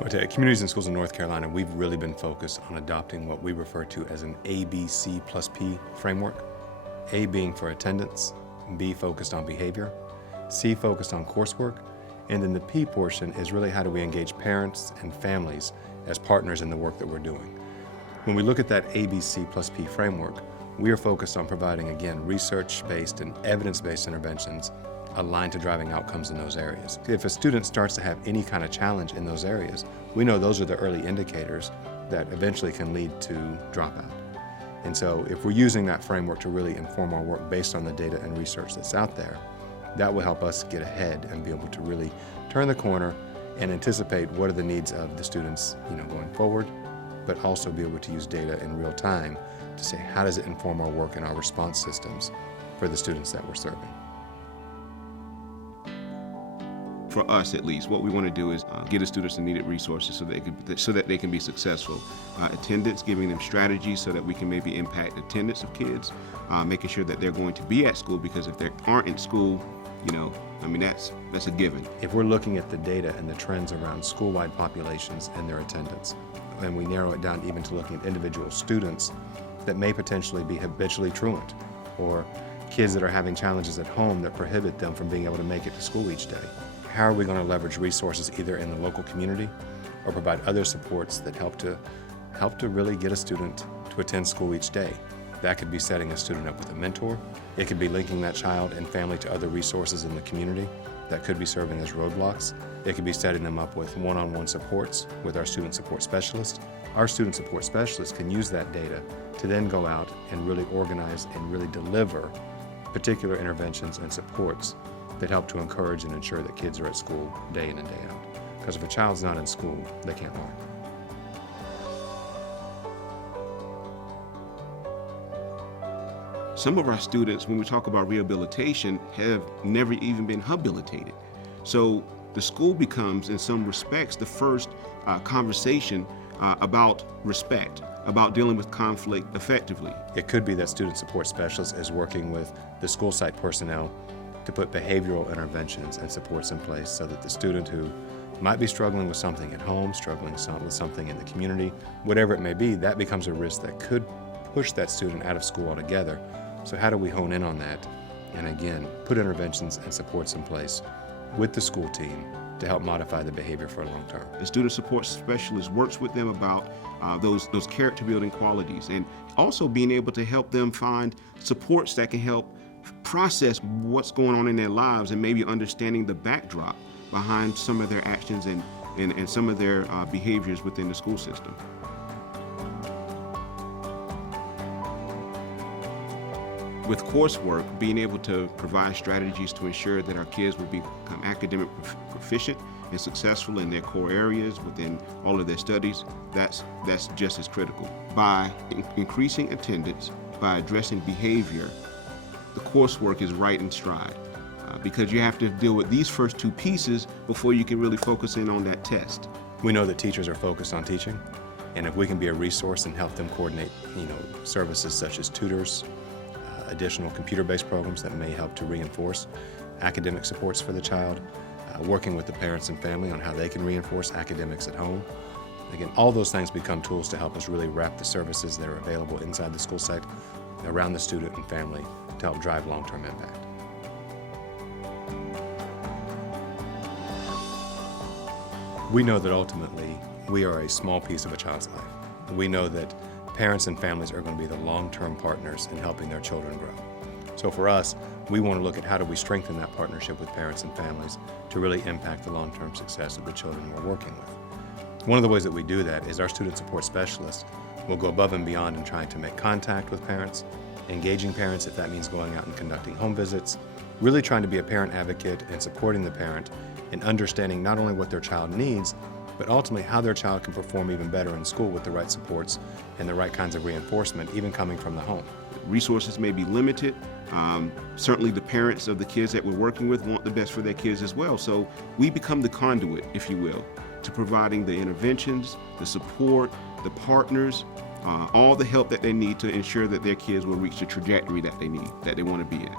But at Communities and Schools in North Carolina, we've really been focused on adopting what we refer to as an ABC plus P framework. A being for attendance, B focused on behavior, C focused on coursework, and then the P portion is really how do we engage parents and families as partners in the work that we're doing. When we look at that ABC plus P framework, we are focused on providing, again, research-based and evidence-based interventions aligned to driving outcomes in those areas. If a student starts to have any kind of challenge in those areas, we know those are the early indicators that eventually can lead to dropout. And so if we're using that framework to really inform our work based on the data and research that's out there, that will help us get ahead and be able to really turn the corner and anticipate what are the needs of the students, going forward, but also be able to use data in real time to say how does it inform our work and our response systems for the students that we're serving. For us, at least, what we want to do is get the students the needed resources so that they can be successful. Attendance, giving them strategies so that we can maybe impact attendance of kids, making sure that they're going to be at school, because if they aren't in school, that's a given. If we're looking at the data and the trends around school-wide populations and their attendance, and we narrow it down even to looking at individual students that may potentially be habitually truant, or kids that are having challenges at home that prohibit them from being able to make it to school each day. How are we going to leverage resources either in the local community or provide other supports that help to really get a student to attend school each day? That could be setting a student up with a mentor. It could be linking that child and family to other resources in the community that could be serving as roadblocks. It could be setting them up with one-on-one supports with our student support specialists. Our student support specialists can use that data to then go out and really organize and really deliver particular interventions and supports that help to encourage and ensure that kids are at school day in and day out. Because if a child's not in school, they can't learn. Some of our students, when we talk about rehabilitation, have never even been habilitated. So the school becomes, in some respects, the first conversation about respect, about dealing with conflict effectively. It could be that student support specialist is working with the school site personnel to put behavioral interventions and supports in place so that the student who might be struggling with something at home, struggling with something in the community, whatever it may be, that becomes a risk that could push that student out of school altogether. So how do we hone in on that and, again, put interventions and supports in place with the school team to help modify the behavior for long term? The student support specialist works with them about those character building qualities, and also being able to help them find supports that can help process what's going on in their lives and maybe understanding the backdrop behind some of their actions and some of their behaviors within the school system. With coursework, being able to provide strategies to ensure that our kids will become academic proficient and successful in their core areas within all of their studies, that's just as critical. By increasing attendance, by addressing behavior, the coursework is right in stride, because you have to deal with these first two pieces before you can really focus in on that test. We know that teachers are focused on teaching, and if we can be a resource and help them coordinate, services such as tutors, additional computer-based programs that may help to reinforce academic supports for the child, working with the parents and family on how they can reinforce academics at home. Again, all those things become tools to help us really wrap the services that are available inside the school site around the student and family to help drive long-term impact. We know that ultimately we are a small piece of a child's life. We know that parents and families are going to be the long-term partners in helping their children grow. So for us, we want to look at how do we strengthen that partnership with parents and families to really impact the long-term success of the children we're working with. One of the ways that we do that is our student support specialists will go above and beyond in trying to make contact with parents, engaging parents if that means going out and conducting home visits, really trying to be a parent advocate and supporting the parent in understanding not only what their child needs, but ultimately how their child can perform even better in school with the right supports and the right kinds of reinforcement, even coming from the home. Resources may be limited. Certainly the parents of the kids that we're working with want the best for their kids as well. So we become the conduit, if you will, to providing the interventions, the support, the partners, all the help that they need to ensure that their kids will reach the trajectory that they need, that they want to be in.